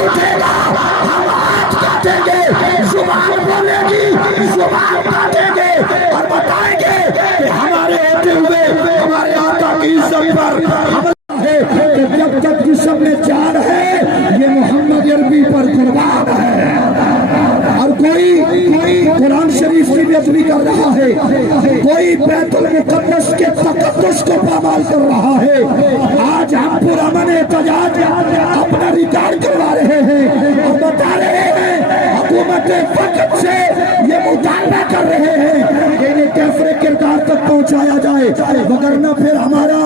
سوال اٹھے گا ہم آج کاٹیں گے، زبان بولے گی زبان کاٹیں گے اور بتائیں گے کہ ہمارے ہوتے ہوئے ہمارے آقا کی عزت پر حملہ ہے کہ جب تک جسم میں جان ہے یہ محمد عربی پر قربان ہے۔ اور کوئی قرآن شریف کی بےعدبی کر رہا ہے، کوئی بیت المقدس کے تقدس کو پامال کر رہا ہے۔ آج ہم پرامن احتجاج اپنا ریکارڈ کروا رہے ہیں اور بتا رہے ہیں حکومت وقت سے یہ مطالبہ کر رہے ہیں کہ انہیں کیفر کردار تک پہنچایا جائے، وگرنہ پھر ہمارا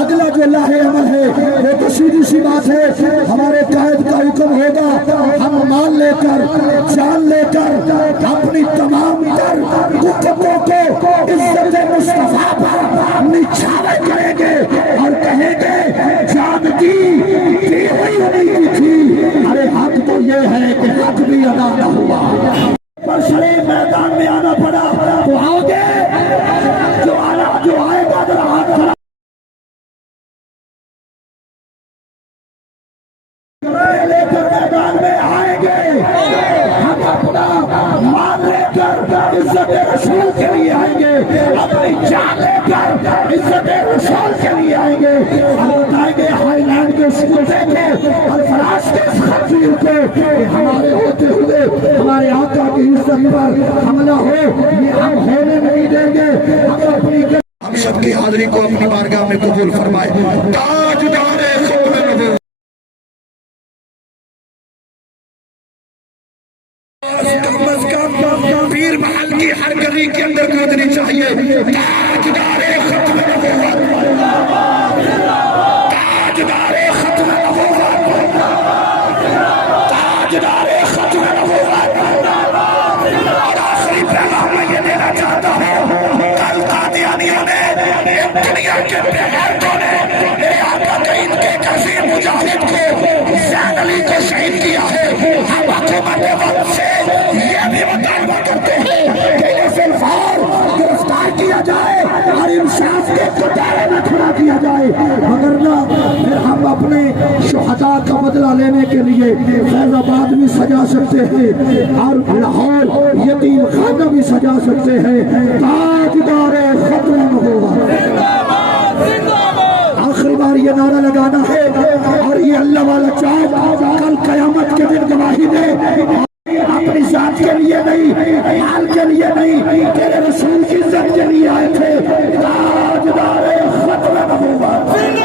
اگلا جو لاہ عمل ہے وہ تو سیدھی سی بات ہے، ہمارے قائد کا حکم ہوگا ہم مال لے کر جان لے کر اپنی تمام تر کتبوں کو عزت مصطفیٰ پر نچھاور کریں گے اور کہیں گے جان دی ہوئی نہیں تھی۔ ارے حق تو یہ ہے کہ حق بھی ادا نہ ہوا، پر شریف میدان میں آنا پڑا تو آؤ گے، جو آئے گا ذرا ہاتھ کھڑا لے کر میدان میں آئیں گے، ہم اپنا مان لے کر عزت رسول کے لیے آئیں گے، اپنی جان لے کر عزت رسول کے لیے آئیں گے اور بتائیں گے ہائی لینڈ کے سکوٹے کو اور فراش کے خطیر کو کہ ہمارے ہوتے ہوئے ہمارے آقا کی عزت پر حملہ ہو، یہ ہم ہونے نہیں دیں گے۔ ہم سب کی حاضری کو اپنی بارگاہ میں قبول فرمائے۔ تاجدار ختم نبوت پیر محل کی ہر گلی کے اندر گزرنی چاہیے۔ تاجدار ختم نبوت، تاجدار ختم نبوت، تاجدار ختم نبوت۔ اور آخری پیغام میں یہ دینا چاہتا ہوں، کل قادیانیوں نے دنیا کے بغیرتوں نے میرے آقا کے ان کے کثیر مجاہد کو زین علی کو شہید کیا ہے۔ ہم حکومت وقت سے یہ بھی مطالبہ کرتے ہیں کہ انہیں فی الفور گرفتار کیا جائے اور انصاف کے قطارے میں کھڑا کیا جائے، وگرنہ پھر ہم اپنے شہداء کا بدلہ لینے کے لیے فیض آباد بھی سجا سکتے ہیں اور لاہور یتیم خانہ بھی سجا سکتے ہیں۔ تاجدار ختم نبوت، آخری بار یہ نعرہ لگانا ہے اور یہ اللہ والا چاند کل قیامت کے دن گواہی دے، اپنی ذات کے لیے نہیں، مال کے لیے نہیں، تیرے رسول کی عزت کے لیے آئے تھے۔ تاجدار ختم نبوت۔